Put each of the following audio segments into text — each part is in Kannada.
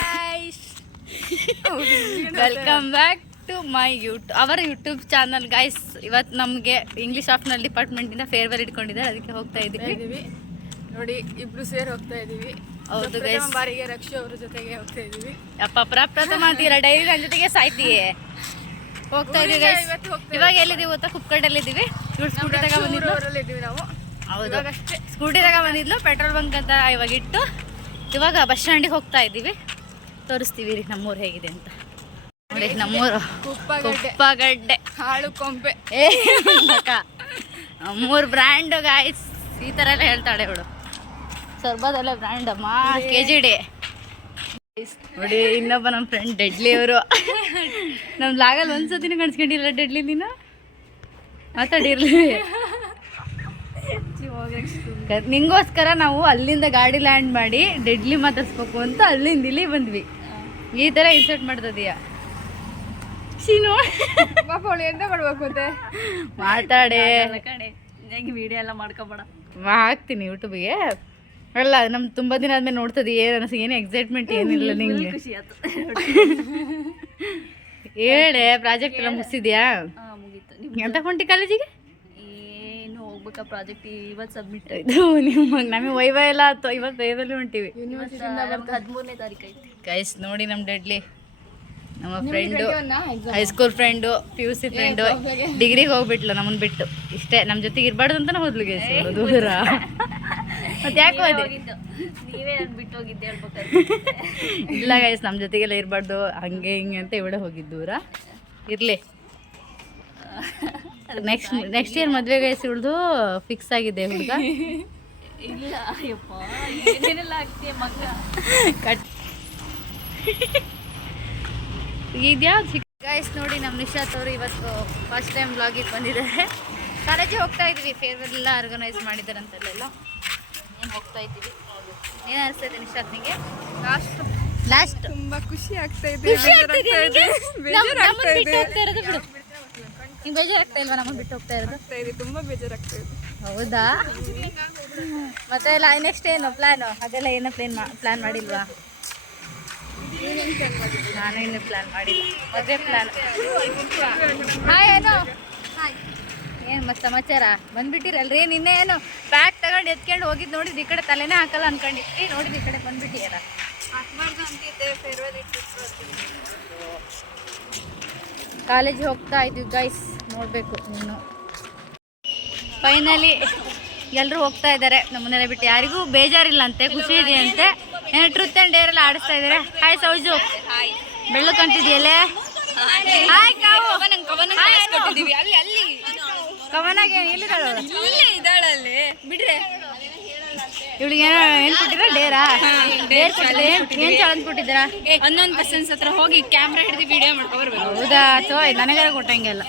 Guys, welcome back to my ಅವರ ಯೂಟ್ಯೂಬ್ ಚಾನಲ್ ಗೈಸ್. ಇವತ್ತು ನಮಗೆ ಇಂಗ್ಲೀಷ್ ಆಫ್ನರ್ ಡಿಪಾರ್ಟ್ಮೆಂಟಿಂದ ಫೇರ್ವೆಲ್ ಇಟ್ಕೊಂಡಿದ್ದಾರೆ, ಅದಕ್ಕೆ ಹೋಗ್ತಾ ಇದ್ದೀವಿ. ನೋಡಿ, ಇಬ್ರು ಸೇರಿ ಹೋಗ್ತಾ ಇದೀವಿ. ಹೌದು ಗೈಸ್, ಬಾರಿಗೆ ರಕ್ಷಾ ಅವ್ರ ಜೊತೆಗೆ ಹೋಗ್ತಾ ಇದೀವಿ. ಅಪ್ಪ ಪ್ರಪ್ರಥಮ ಅಂತೀರ, ಡೈಲಿ ನನ್ನ ಜೊತೆಗೆ ಸಾಯ್ತೀಯೇ. ಹೋಗ್ತಾ ಇದೀವಿ ಗೈಸ್. ಇವಾಗ ಎಲ್ಲಿದ್ದೀವಿ ಗೊತ್ತಾ? ಕುಕ್ಕಡಲ್ಲಿ ಇದ್ದೀವಿ. ಇವ್ರು ಸ್ಕೂಟಿ ತಗೊಂಡಿದ್ದೀವಿ ನಾವು. ಹೌದು, ಸ್ಕೂಟಿ ತಗೊಂಡ್ಬಂದಿದ್ಲು, ಪೆಟ್ರೋಲ್ ಬಂಕ್ ಅಂತ ಇವಾಗ ಇಟ್ಟು ಇವಾಗ ಬಸ್ ಸ್ಟ್ಯಾಂಡಿಗೆ ಹೋಗ್ತಾ ಇದ್ದೀವಿ. ತೋರಿಸ್ತೀವಿ ರೀ ನಮ್ಮೂರು ಹೇಗಿದೆ ಅಂತ. ನೋಡಿ ನಮ್ಮೂರು ಕುಪ್ಪಗಡ್ಡೆ, ಹಾಳು ಕೊಂಪೆ. ನಮ್ಮೂರು ಬ್ರ್ಯಾಂಡ್ ಗಾಯ್ಸ್. ಈ ಥರ ಎಲ್ಲ ಹೇಳ್ತಾಳೆ ಇವಳು. ಸರ್ಬದಲ್ಲೇ ಬ್ರ್ಯಾಂಡ್ ಅಮ್ಮ, KGD. ನೋಡಿ ಇನ್ನೊಬ್ಬ ನಮ್ಮ ಫ್ರೆಂಡ್ ಡೆಡ್ಲಿ ಅವರು. ನಮ್ಮ ಲಾಗಲ್ಲಿ ಒಂದ್ಸತಿನೂ ಕಾಣಿಸ್ಕೊಂಡಿಲ್ಲ ಡೆಡ್ಲಿ. ನೀನು ಮಾತಾಡಿರ್ಲಿ. ನಿಂಗೋಸ್ಕರ ನಾವು ಅಲ್ಲಿಂದ ಗಾಡಿ ಲ್ಯಾಂಡ್ ಮಾಡಿ ಡೆಡ್ಲಿ ಮಾತಾಡ್ಸ್ಬೇಕು ಅಂತ ಅಲ್ಲಿಂದ ಇಲ್ಲಿ ಬಂದ್ವಿ. ಈ ಥರ ಇನ್ಸರ್ಟ್ ಮಾಡ್ತದೀಯ ಶೀನು. ಪಾಪ ಅವಳು ಎಂತ ಮಾಡ್ಬೇಕು ಮತ್ತೆ ಮಾತಾಡೇ ಕಣೆ. ಹೆಂಗೆ ವಿಡಿಯೋ ಎಲ್ಲ ಮಾಡ್ಕೊಬೇಡ, ಹಾಕ್ತೀನಿ ಯೂಟ್ಯೂಬಿಗೆ. ಅಲ್ಲ, ನಮ್ ತುಂಬ ದಿನ ಆದ್ಮೇಲೆ ನೋಡ್ತದೆ. ಏನು ಎಕ್ಸೈಟ್ಮೆಂಟ್ ಏನಿಲ್ಲ ನಿಂಗೆ? ಖುಷಿ ಆಯ್ತು. ಹೇಳೆ, ಪ್ರಾಜೆಕ್ಟ್ ಎಲ್ಲ ಮುಗಿಸಿದ್ಯಾ? ಮುಗೀತು. ಎಂತ ಹೊಂಟಿ ಕಾಲೇಜಿಗೆ? ಏನು ಹೋಗ್ಬೇಕಾ, ಪ್ರಾಜೆಕ್ಟ್ ಇವತ್ತು ಸಬ್ಮಿಟ್ ಆಯ್ತು. ನಿಮಗೆ ನಮಗೆ ವೈವ ಎಲ್ಲ ಆಯ್ತು. ಇವತ್ತು ವೈವಲ್ಲಿ ಹೊಂಟಿವಿ. 13ನೇ ತಾರೀಕು ಐತಿ ಗೈಸ್. ನೋಡಿ ನಮ್ಮ ಡೆಡ್ಲಿ, ನಮ್ಮ friend, high school friend, PUC friend, ಡಿಗ್ರಿಗೆ ಹೋಗ್ಬಿಟ್ಲು ನಮ್ಮನ್ನು ಬಿಟ್ಟು. ಇಷ್ಟೇ, ನಮ್ಮ ಜೊತೆಗೆ ಇರಬಾರ್ದು ಅಂತಾನೆ ಹೋದ್ಲು ಗೈಸ್ ದೂರ. ಮತ್ತೆ ಯಾಕೆ ಹೋದೆ? ನೀವೇ ಬಿಟ್ಟು ಹೋಗಿದ್ದೆ ಹೇಳ್ಬೇಕಾದ್ರೆ. ಇಲ್ಲ ಗೈಸ್, ನಮ್ಮ ಜೊತೆಗೆಲ್ಲ ಇರಬಾರ್ದು ಹಂಗೆ ಹಿಂಗೆ ಅಂತ ಇವಳೆ ಹೋಗಿದ್ದು ದೂರ. ಇರಲಿ, ನೆಕ್ಸ್ಟ್ ಇಯರ್ ಮದುವೆ ಗೈಸ್ ಇವಳ್ದು ಫಿಕ್ಸ್ ಆಗಿದೆ ಹುಡುಗ. ಇಲ್ಲ ಅಯ್ಯಪ್ಪ, ಏನೆಲ್ಲ ಆಗ್ತೀಯ ಮಗ. ಕಟ್ ಇದ್ಯಾವ್ದು ಗೈಸ್. ನೋಡಿ ನಮ್ಮ ನಿಶಾತ್ ಅವರು ಇವತ್ತು ಫಸ್ಟ್ ಟೈಮ್ ಬ್ಲಾಗಿಗೆ ಬಂದಿದ್ದಾರೆ. ಕಾಲೇಜಿಗೆ ಹೋಗ್ತಾ ಇದ್ವಿ, ಫೇರ್ವೆಲ್ ಎಲ್ಲ ಆರ್ಗನೈಸ್ ಮಾಡಿದ್ದಾರೆ ಅಂತೆಲ್ಲ ಏನು ಹೋಗ್ತಾ ಇದ್ದೀವಿ. ಏನು ಅನಿಸ್ತಾ ಇದೆ ನಿಶಾತ್ ನಿಮಗೆ? ಲಾಸ್ಟ್ ತುಂಬಾ ಖುಷಿ ಆಗ್ತಾ ಇದೆ. ನಮ್ಮನ್ನು ಬಿಟ್ಟು ಹೋಗ್ತಾ ಇರೋದು ಬಿಡು. ನಿಂಗೆ ಬೇಜಾರಾಗ್ತಾ ಇಲ್ವಾ ನಮ್ಮನ್ನು ಬಿಟ್ಟು ಹೋಗ್ತಾ ಇರೋದು? ತುಂಬಾ ಬೇಜಾರಾಗ್ತಾ ಇದೆ. ಹೌದಾ? ಮತ್ತೆ ಎಲ್ಲ ನೆಕ್ಸ್ಟ್ ಏನು ಪ್ಲ್ಯಾನು? ಅದೆಲ್ಲ ಏನೋ ಪ್ಲ್ಯಾನ್ ಮಾಡಿಲ್ವಾ? ನಾನು ಇನ್ನೂ ಪ್ಲ್ಯಾನ್ ಮಾಡಿಲ್ಲ. ಮದುವೆ ಪ್ಲ್ಯಾನ್. ಹಾಯ್, ಏನು ಏನು ಮತ್ತೆ ಸಮಾಚಾರ? ಬಂದ್ಬಿಟ್ಟಿರಲ್ರಿ. ನಿನ್ನೆ ಏನು ಬ್ಯಾಗ್ ತಗೊಂಡು ಎತ್ಕೊಂಡು ಹೋಗಿದ್ದು ನೋಡಿದ್ದು, ಈ ಕಡೆ ತಲೆನೇ ಹಾಕಲ್ಲ ಅನ್ಕೊಂಡಿದ್ವಿ. ನೋಡಿದ್ದು ಈ ಕಡೆ ಬಂದ್ಬಿಟ್ಟಿಯಲ್ಲ. ಕಾಲೇಜಿಗೆ ಹೋಗ್ತಾ ಇದ್ವಿ ಗೈಸ್. ನೋಡಬೇಕು ಇನ್ನು. ಫೈನಲಿ ಎಲ್ಲರೂ ಹೋಗ್ತಾ ಇದ್ದಾರೆ ನಮ್ಮನ್ನೆಲ್ಲ ಬಿಟ್ಟು. ಯಾರಿಗೂ ಬೇಜಾರಿಲ್ಲ ಅಂತೆ, ಖುಷಿ ಇದೆ ಅಂತೆ. ಏನೋ ಟ್ರೂತ್ ಆ್ಯಂಡ್ ಡೇರ್ ಎಲ್ಲ ಆಡಿಸ್ತಾ ಇದ್ದಾರೆ. ಹಾಯ್ ಸೌಜು, ಬೆಳ್ಳು ಕಂಟಿದೆಯಲ್ಲೇ? ಹಾಯ್ ಕಾವು. ಕವನಾಗೆ ಎಲ್ಲಿದ್ದಾಳೆ? ಬಿಡ್ರೆ ಇವಳಿಗೆ ಏನು ಕೊಟ್ಟಿರ? ಡೇರಾ? ಡೇರ್ ಕೊಟ್ಟಿದ್ರೆ ಏನು ಚಾಲೆಂಜ್ ಕೊಟ್ಟಿದ್ದೀರಾ? ಅನ್ನೊಂದು ಪರ್ಸನ್ಸ್ ಹತ್ರ ಹೋಗಿ ಕ್ಯಾಮ್ರಾ ಹಿಡಿದು ವಿಡಿಯೋ ಮಾಡ್ಕೊಬರ್ಬೇಕು. ಹೌದಾ? ಸೊ ನನಗಾರ ಕೊಟ್ಟಂಗೆಲ್ಲ.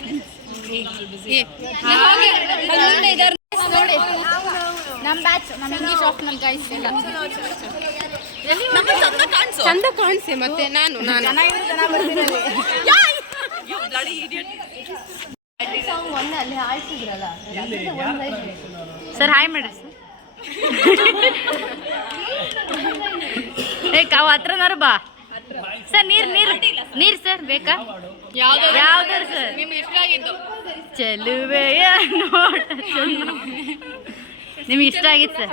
ನೋಡಿ ನಮ್ಮ ಬ್ಯಾಚ್, ನಮ್ಮ ಇಂಗ್ಲೀಷ್ ಆಫ್ನಲ್ ಗೈಸ್ ಎಲ್ಲ ಚಂದ ಕಾಣಿಸಿ. ಮತ್ತೆ ನಾನು ಒಂದೇ ಅಲ್ಲಿ ಆಡ್ಸಿದ್ರಲ್ಲ ಸರ್. ಹಾಯ್ ಮಾಡ್ರಿ ಸರ್. ಏ ಕಾವು ಹತ್ರನಾರು ಬಾ ಸರ್. ನೀರು ಸರ್ ಬೇಕಾ? ಯಾವ್ದಾರು ಸರ್? ಚೆಲುವೆಯ ನೋಟ ನಿಮ್ಗೆ ಇಷ್ಟ ಆಗಿತ್ತು ಸರ್?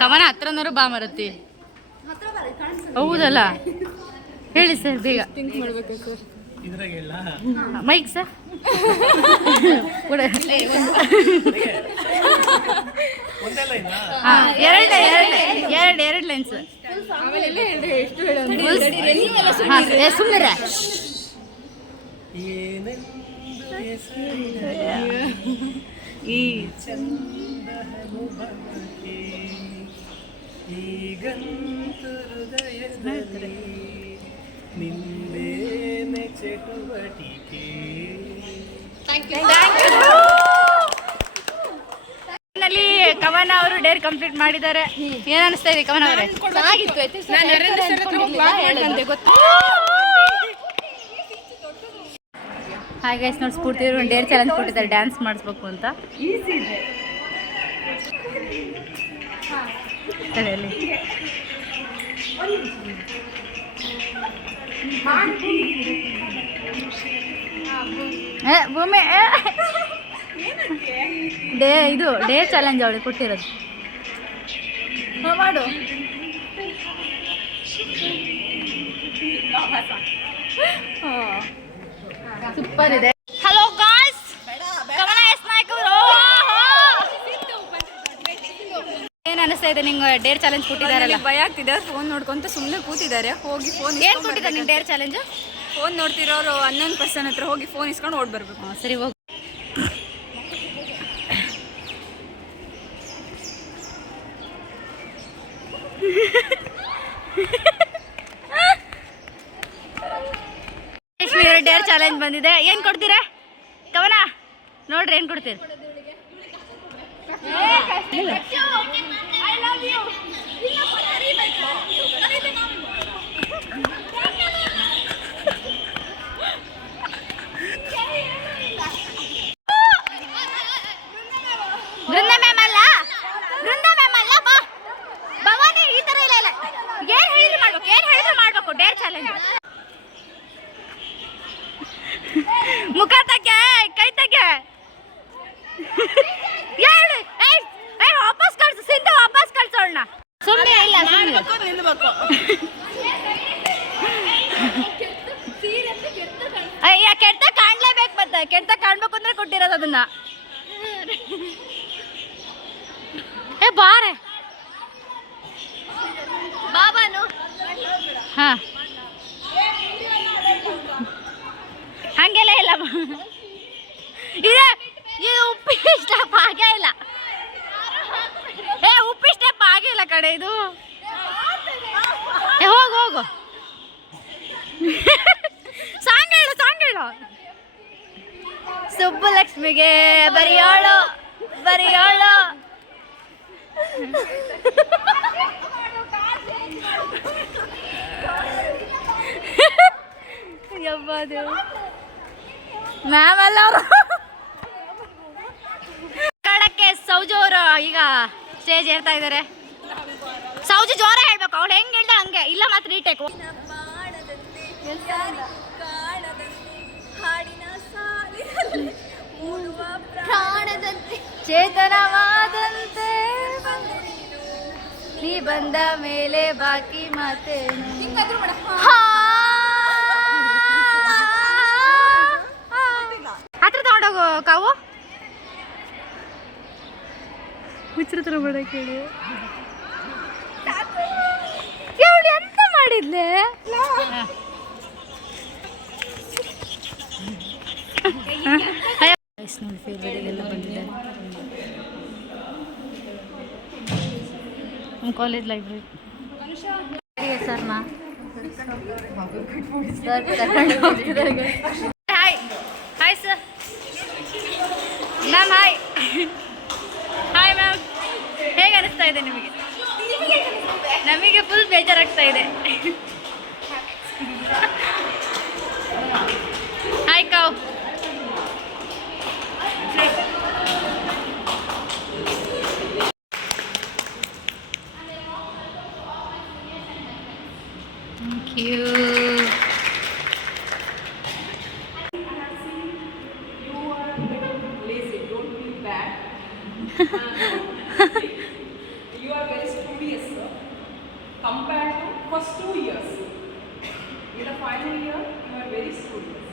ಕವನ ಹತ್ರನಾರು ಬಾ ಮರತಿ. ಹೌದಲ್ಲ, ಹೇಳಿ ಸರ್ ಬೇಗ. ಮೈಕ್ ಸರ್ ಎರಡು ಲೈನ್ ಸರ್. ಸುಮ್ಮನೆ ಈ ಈಗಂತೂ ಹೃದಯದಲ್ಲಿ ನಿಂದೇನೆ ಚಟುವಟಿಕೆ. ಕವನ ಅವರು ಡೇರ್ ಕಂಪ್ಲೀಟ್ ಮಾಡಿದ್ದಾರೆ. ಏನ್ ಅನಿಸ್ತಾ ಇದೆ ಕವನ ಅವರೇ? ಹಾಯ್ ಗೈಸ್, ನೋಡಿ ಸ್ಫೂರ್ತಿ ಅವರು ಡೇರ್ ಚಾಲೆಂಜ್ ಕೊಟ್ಟಿದ್ದಾರೆ, ಡ್ಯಾನ್ಸ್ ಮಾಡಿಸ್ಬೇಕು ಅಂತ. ಈಸಿ ಇದೆ. ತಡೆಯಲ್ಲಿ ಭೂಮಿ ಇದು ಡೇ ಚಾಲೆಂಜ್ ಅವಳಿಗೆ ಕೊಟ್ಟಿರೋದು. ಮಾಡು. ಸೂಪರ್ ಇದೆ. ಹಲೋ ಗಾಯ್ಸ್, ಕವನ ಎಸ್ ನಾಯ್ಕ ಅವರು. ಏನ್ ಅನಿಸ್ತಾ ಇದೆ ನಿಂಗೆ ಡೇರ್ ಚಾಲೆಂಜ್ ಕೊಟ್ಟಿದ್ದಾರಲ್ಲ? ಭಯ ಆಗ್ತಿದೆ. ಫೋನ್ ನೋಡ್ಕೊಂತ ಸುಮ್ಮನೆ ಕೂತಿದ್ದಾರೆ. ಹೋಗಿ ಫೋನ್ ಏನ್ ಕೊಟ್ಟಿದ್ದಾರೆ ನಿಂಗೆ ಡೇರ್ ಚಾಲೆಂಜ್? ಫೋನ್ ನೋಡ್ತಿರೋರು 11 ಪರ್ಸನ್ ಹತ್ರ ಹೋಗಿ ಫೋನ್ ಇಸ್ಕೊಂಡು ಓಡ್ ಬರ್ಬೇಕು. ಸರಿ ಹೋಗಿ. ಡೇರ್ ಚಾಲೆಂಜ್ ಬಂದಿದೆ. ಏನ್ ಕೊಡ್ತೀರಾ ಕವನ? ನೋಡ್ರಿ ಏನ್ ಕೊಡ್ತೀರಿ? ಬೃಂದ ಮ್ಯಾಮ್ ಅಲ್ಲ, ಬೃಂದ ಮ್ಯಾಮ್ ಅಲ್ಲ. ಭವಾನಿ ಈ ತರ ಇಲ್ಲ. ಏನ್ ಹೇಳಿದ್ರು ಮಾಡ್ಬೇಕು ಡೇರ್ ಚಾಲೆಂಜ್. ಮುಖ ತಗೆ, ಕೈ ತಗೆ. ವಾಪಸ್ ಕಳ್ಸು ಸಿಂಧು, ವಾಪಸ್ ಕಳ್ಸೋಣ. ಸುಮ್ಮನೆ ಇಲ್ಲ, ನಿಲ್ಬೇಕು. ಅಯ್ಯ, ಕೆಟ್ಟ ಕಾಣ್ಲೇಬೇಕು. ಮತ್ತೆ ಕೆಟ್ಟ ಕಾಣ್ಬೇಕು ಅಂದ್ರೆ ಕೊಟ್ಟಿರೋದು ಅದನ್ನ. ಬಾರೆ ಬಾಬಾನು. ಹಾ, ಹಂಗೆಲ್ಲ ಇಲ್ಲ. ಇದು ಉಪ್ಪಿ ಸ್ಟೆಪ್ ಆಗೇ ಇಲ್ಲ. ಉಪ್ಪಿ ಸ್ಟೆಪ್ ಆಗಿಲ್ಲ ಕಡೆ ಇದು. ಹೋಗು ಸಾಂಗ್ ಹೇಳು. ಸುಬ್ಬುಲಕ್ಷ್ಮಿಗೆ ಬರಿಯೋಳು. ಮ್ಯಾಮ್ ಅಲ್ಲ ಅವರು. ಕಡಕ್ಕೆ ಸೌಜು ಅವರು ಈಗ ಸ್ಟೇಜ್ ಏರ್ತಾ ಇದ್ದಾರೆ. ಸೌಜು ಜೋರ ಹೇಳ್ಬೇಕು. ಅವಳು ಹೆಂಗ್ ಹೇಳ್ದ ಹಂಗೆ, ಇಲ್ಲ ಮಾತ್ರ ರೀಟೇಕ್. ಚೇತನವಾದಂತೆ ನೀ ಬಂದ ಮೇಲೆ ಬಾಕಿ ಮಾತೇನು. ಹತ್ರ ತಗೊಂಡೋಗು ಕಾವು. ಹುಚ್ಚರ ತರ ಮಾಡಕ್ಕೆ ಹೇಳಿ. ಇವಳು ಎಂತ ಮಾಡಿದ್ಲೆ? ಫೇವ್ರೇಟ್ ಬಂದಿದ್ದಾರೆ. ನಮ್ಮ ಕಾಲೇಜ್ ಲೈಬ್ರರಿ ಸರ್ನಾ hi sir. Ma'am hi ma'am. ಹೇಗೆ ಅನಿಸ್ತಾ ಇದೆ ನಿಮಗೆ? ನಮಗೆ ಫುಲ್ ಬೇಜಾರಾಗ್ತಾ ಇದೆ. ಹಾಯ್ ಕಾವ್. Thank you. You are very studious, sir, compared to first 2 years. In the final year, you are very studious.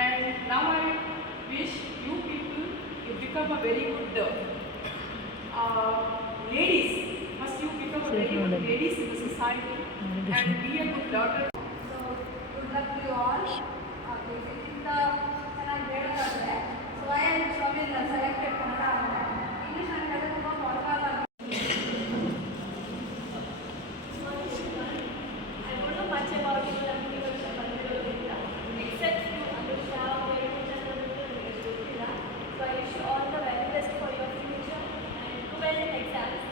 And now I wish you people you become a very good ladies. First you become a very good ladies in the society and be a good daughter. So good luck to you all. ಚೆನ್ನಾಗಿ ಹೇಳ್ತಾರೆ. So I am Swami selected Kannada. English and Kannada ತುಂಬಾ formal. I don't know much about you except you understand very much about. So I wish you all the very best for your future and do well in exams.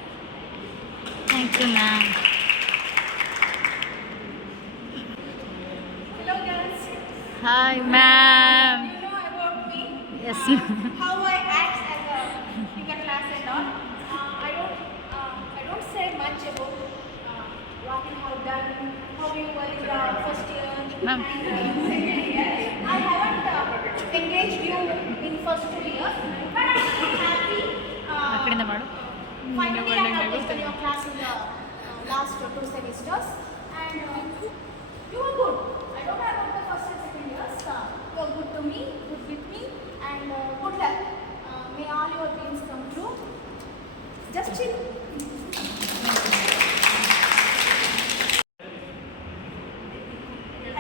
Thank you, ma'am. Hello girls. Hi, ma'am. You know about me? Yes. How I act as a in the class and all. I don't say much about what you have done, how you were in the ma'am I haven't engaged you in first 2 years, but I'm happy ಆ ಕಡೆಯಿಂದ ಮಾಡು. finally I have taken your class in the last 2 semesters, and you were good. I don't have about the first and second years. You are good to me, good with me, and good luck. May all your dreams come true. Just chill.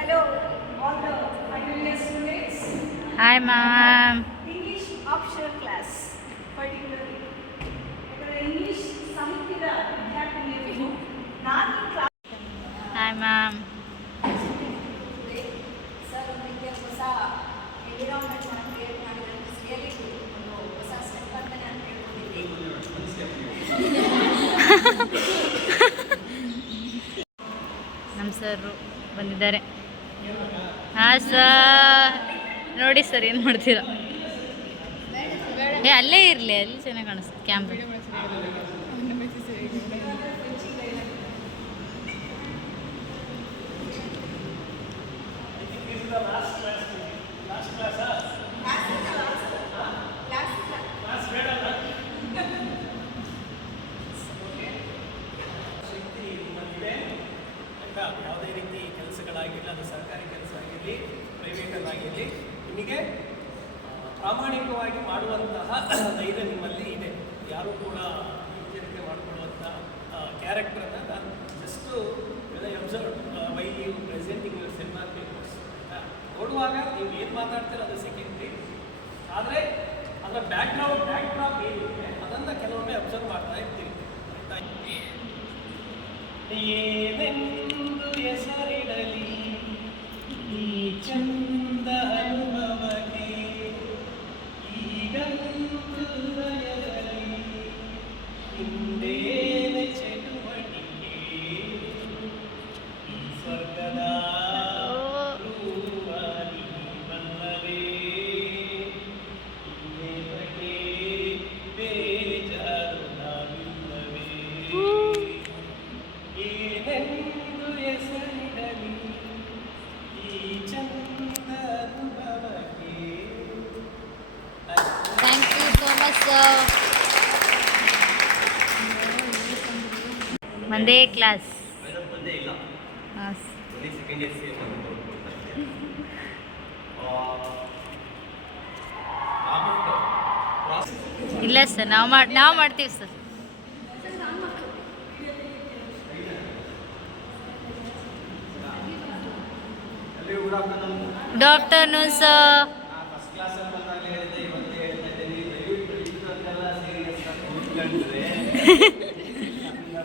Hello, all the final year students. Hi ma'am. English optional class, particularly. English ಸಾಹಿತ್ಯದ ವಿದ್ಯಾರ್ಥಿನಿಯರಿಗೂ ನಾನು ಕ್ಲಾಸ್ ಹಾಯ್ ಮ್ಯಾಮ್. ಸರ್ ನಮಗೆ ಹೊಸ ಎನ್ವಿರಾನ್ಮೆಂಟ್ ನಾವು ಕ್ರಿಯೇಟ್ ಮಾಡಿದ್ರೆ ರಿಯಲಿ ಒಂದು ಹೊಸ ಸ್ಟೆಪ್ ಅಂತ ನಾನು ಹೇಳ್ಕೊಂಡಿದ್ದೀನಿ. ನಮ್ಮ ಸರ್ ಬಂದಿದ್ದಾರೆ. ಹಾಂ ಸರ್, ನೋಡಿ ಸರ್ ಏನು ಮಾಡ್ತೀರಾ? ಅಲ್ಲೇ ಇರಲಿ, ಅಲ್ಲಿ ಚೆನ್ನಾಗಿ ಕಾಣಿಸ್ತದೆ ಕ್ಯಾಮ್ರಾ. ಯಾವುದೇ ರೀತಿ ಕೆಲಸಗಳಾಗಿರಲಿ, ಅದು ಸರ್ಕಾರಿ ಕೆಲಸ ಆಗಿರಲಿ, ಪ್ರೈವೇಟಲ್ಲಾಗಿರಲಿ, ನಿಮಗೆ ಪ್ರಾಮಾಣಿಕವಾಗಿ ಮಾಡುವಂತಹ ಧೈರ್ಯ ನಿಮ್ಮಲ್ಲಿ ಇದೆ. ಯಾರೂ ಕೂಡ ಹಿಂಜರಿಕೆ ಮಾಡಿಕೊಳ್ಳುವಂಥ ಕ್ಯಾರೆಕ್ಟರನ್ನು ನಾನು just observe why you presenting your seminar papers ನೋಡುವಾಗ ನೀವು ಏನು ಮಾತಾಡ್ತೀರೋ ಅದು ಸೆಕೆಂಡ್ರಿ, ಆದರೆ ಅದರ ಬ್ಯಾಕ್ಡ್ರಾಪ್ ಏನಿದೆ ಅದನ್ನು ಕೆಲವೊಮ್ಮೆ ಅಬ್ಸರ್ವ್ ಮಾಡ್ತಾ ಇರ್ತೀವಿ. ಏನೆಂದು ಹೆಸರಿಡಲಿ ಈ ಚಂದ ಅನುಭವಕ್ಕೆ, ಈಗಂತೂ ಹೃದಯದಲ್ಲಿ ಹಿಂದೇನೆ ಚಟುವಟಿಕೆ, ಈ ಸ್ವರ್ಗದ ರೂವಾರಿ ಬಲ್ಲವೇ, ಇನ್ನೇತಕ್ಕೆ ಬೇಜಾರು ನಾವಿಲ್ಲವೇ, ಏನೆಂದು ಹೆಸರಿಡಲಿ ಈ ಚಂದ ಅನುಭವಕ್ಕೆ. Thank you so much sir. ಒಂದೇ ಕ್ಲಾಸ್. ಹಾಂ ಇಲ್ಲ ಸರ್, ನಾವು ಮಾಡ್ತೀವಿ sir. Good afternoon sir. First ಕ್ಲಾಸಲ್ಲಿ ಬಂದಾಗ ಹೇಳಿದೆ, ಇವತ್ತು ಹೇಳ್ತಾ ಇದ್ದೀನಿ, ದಯವಿಟ್ಟು ಇದೊಂದೆಲ್ಲ ಸೀರಿಯಸ್ ಆಗಿ ಕೂತ್ಕೊಂಡ್ರೆ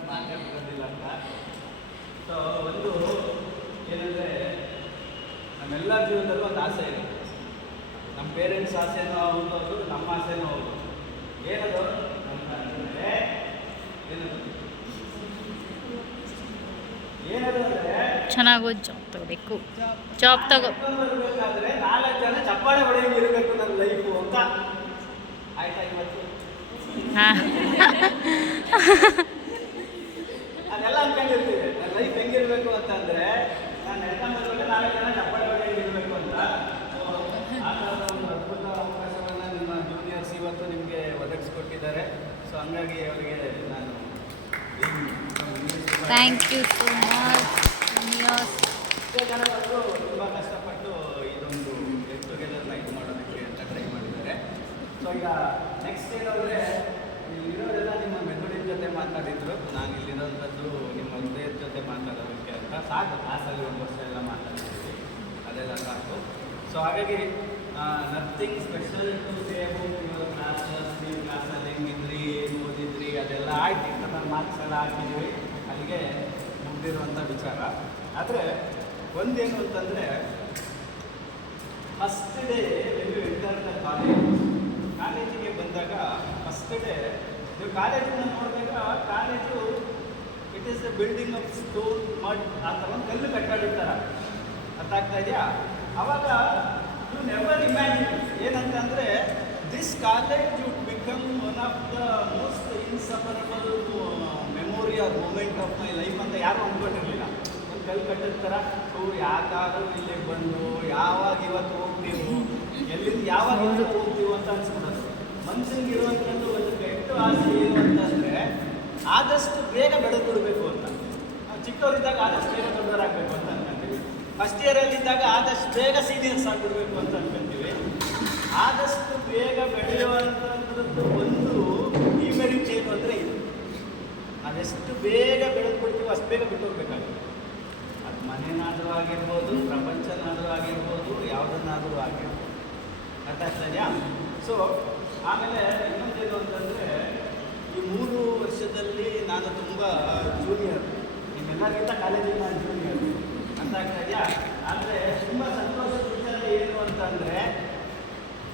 ಮಾತೇ ಬರೋದಿಲ್ಲ ಅಂತ. ಸೊ ಒಂದು ಏನಂದರೆ, ನಮ್ಮೆಲ್ಲ ಜೀವನದಲ್ಲೂ ಒಂದು ಆಸೆ ಇದೆ. ನಮ್ಮ ಪೇರೆಂಟ್ಸ್ ಆಸೆನೂ ಹೌದು, ನಮ್ಮ ಆಸೆನೂ ಹೌದು. ಏನದು ಅಂತಂದರೆ ಏನದು ಅಂದರೆ ಚೆನ್ನಾಗಿ ಜಾಬ್ ತಗೋಬೇಕು. ಜಾಬ್ ತಗೋ. ಬರಬೇಕಾದ್ರೆ 4 ಜನ ಚಪ್ಪಾಳೆ ಹೊಡೆಯಂಗಿರಬೇಕು ನನ್ನ ಲೈಫು ಅಂತ. ಆಯ್ತಾ ಇವತ್ತು? ಹಾಂ ಅದೆಲ್ಲ ಅನ್ಕೊಂಡಿರ್ತೀವಿ. ನನ್ನ ಲೈಫ್ ಹೆಂಗಿರಬೇಕು ಅಂತಂದರೆ, ನಾನು ನಡ್ಕೊಂಡ್ಬಂದ್ರೆ 4 ಜನ ಚಪ್ಪಾಳೆ ಹೊಡೆಯಂಗಿರಬೇಕು ಅಂತ. ಆ ಥರದ ಒಂದು ಅದ್ಭುತ ಅವಕಾಶವನ್ನು ನಿಮ್ಮ ಜೂನಿಯರ್ಸ್ ಇವತ್ತು ನಿಮಗೆ ಒದಗಿಸ್ಕೊಟ್ಟಿದ್ದಾರೆ. ಸೊ ಹಂಗಾಗಿ ಅವರಿಗೆ ನಾನು ಥ್ಯಾಂಕ್ ಯು ಸೋ ಮಚ್. ಎಷ್ಟೋ ಜನ ಬಂದು ತುಂಬ ಕಷ್ಟಪಟ್ಟು ಇದೊಂದು ಗೆಟ್ ಟುಗೆದರ್ನ ಇದು ಮಾಡೋದಕ್ಕೆ ಅಂತ ಟ್ರೈ ಮಾಡಿದ್ದಾರೆ. ಸೊ ಈಗ ನೆಕ್ಸ್ಟ್ ಏನಂದರೆ, ಇಲ್ಲಿರೋರೆಲ್ಲ ನಿಮ್ಮ ಮೆದುಳಿನ ಜೊತೆ ಮಾತಾಡಿದ್ರು, ನಾನು ಇಲ್ಲಿರೋಂಥದ್ದು ನಿಮ್ಮ ಹೃದಯದ ಜೊತೆ ಮಾತಾಡೋದಕ್ಕೆ ಅಂತ. ಸಾಕು, ಕ್ಲಾಸಲ್ಲಿ ಒಂದು ವರ್ಷ ಎಲ್ಲ ಮಾತಾಡ್ತಿದ್ವಿ, ಅದೆಲ್ಲ ಸಾಕು. ಸೊ ಹಾಗಾಗಿ nothing special to say about your classes. ನೀವು ಕ್ಲಾಸಲ್ಲಿ ಹೆಂಗಿದ್ರಿ, ಏನು ಓದಿದ್ರಿ, ಅದೆಲ್ಲ ಆಯ್ತು. ಇಂಟರ್ನಲ್ ಮಾರ್ಕ್ಸ್ ಎಲ್ಲ ಹಾಕಿದ್ವಿ, ಅಲ್ಲಿಗೆ ಮುಗಿದಿರುವಂಥ ವಿಚಾರ. ಆದರೆ ಒಂದೇನು ಅಂತಂದರೆ, ಫಸ್ಟ್ ಡೇ ನೀವು ಎಂಟರ್ ದ ಕಾಲೇಜಿಗೆ ಬಂದಾಗ ಫಸ್ಟ್ ಡೇ ನೀವು ಕಾಲೇಜನ್ನು ನೋಡಿದಾಗ, college it is the building of stone, mud, ಆ ಥರ ಒಂದು ಕಲ್ಲು ಕಟ್ಟಾಡಿರ್ತಾರೆ. ಅರ್ಥ ಆಗ್ತಾ ಇದೆಯಾ? ಆವಾಗ ಯು ನೆವರ್ ಇಮ್ಯಾಜಿನ್ ಏನಂತಂದರೆ, this college would become one of the most inseparable memory or moment of my life ಅಂತ ಯಾರೂ ಅಂದ್ಕೊಂಡಿರಲಿಲ್ಲ. ಒಂದು ಕಲ್ ಕಟ್ಟದ ಥರ ಯಾಕಾದ್ರೂ ಇಲ್ಲಿ ಬಂದು ಯಾವಾಗ ಇವತ್ತು ಹೋಗ್ತೀವೋ ಎಲ್ಲಿಂದ ಯಾವಾಗ ಇವತ್ತು ಹೋಗ್ತೀವೋ ಅಂತ ಅನ್ಸ್ಬಿಡೋದು. ಮನುಷ್ಯನಿಗೆ ಇರುವಂಥದ್ದು ಒಂದು ಕೆಟ್ಟ ಆಸೆ ಏನು ಅಂತಂದರೆ ಆದಷ್ಟು ಬೇಗ ಬೆಳೆದು ಬಿಡಬೇಕು ಅಂತ. ನಾವು ಚಿಕ್ಕವರಿದ್ದಾಗ ಆದಷ್ಟು ಬೇಗ ದೊಡ್ಡವರಾಗಬೇಕು ಅಂತ ಅನ್ಕೊಂತೀವಿ. ಫಸ್ಟ್ ಇಯರಲ್ಲಿದ್ದಾಗ ಆದಷ್ಟು ಬೇಗ ಸೀನಿಯರ್ಸ್ ಆಗಿಬಿಡ್ಬೇಕು ಅಂತ ಅನ್ಕೊಂತೀವಿ. ಆದಷ್ಟು ಬೇಗ ಬೆಳೆಯುವಂಥದ್ದು ಒಂದು ಡಿಮೆರಿಟ್ ಏನು ಅಂದರೆ ಇದು. ನಾವೆಷ್ಟು ಬೇಗ ಬೆಳೆದು ಬಿಡ್ತೀವೋ ಅಷ್ಟು ಬೇಗ ಬಿಟ್ಟು ಹೋಗ್ಬೇಕಾಗುತ್ತೆ. ಅದು ಮನೆನಾದರೂ ಆಗಿರ್ಬೋದು, ಪ್ರಪಂಚನಾದರೂ ಆಗಿರ್ಬೋದು, ಯಾವುದನ್ನಾದರೂ ಆಗಿರ್ಬೋದು. ಅರ್ಥ ಆಗ್ತಾ ಇದೆಯಾ? ಸೊ ಆಮೇಲೆ ಇನ್ನೊಂದೇನು ಅಂತಂದರೆ ಈ 3 ವರ್ಷದಲ್ಲಿ ನಾನು ತುಂಬ ಜೂನಿಯರ್, ನಿಮ್ಮೆಲ್ಲರಿಗಿಂತ ಕಾಲೇಜಿಗೆ ನಾನು ಜೂನಿಯರ್. ಅರ್ಥ ಆಗ್ತಾ ಇದೆಯಾ? ಆದರೆ ತುಂಬ ಸಂತೋಷದ ವಿಚಾರ ಏನು ಅಂತಂದರೆ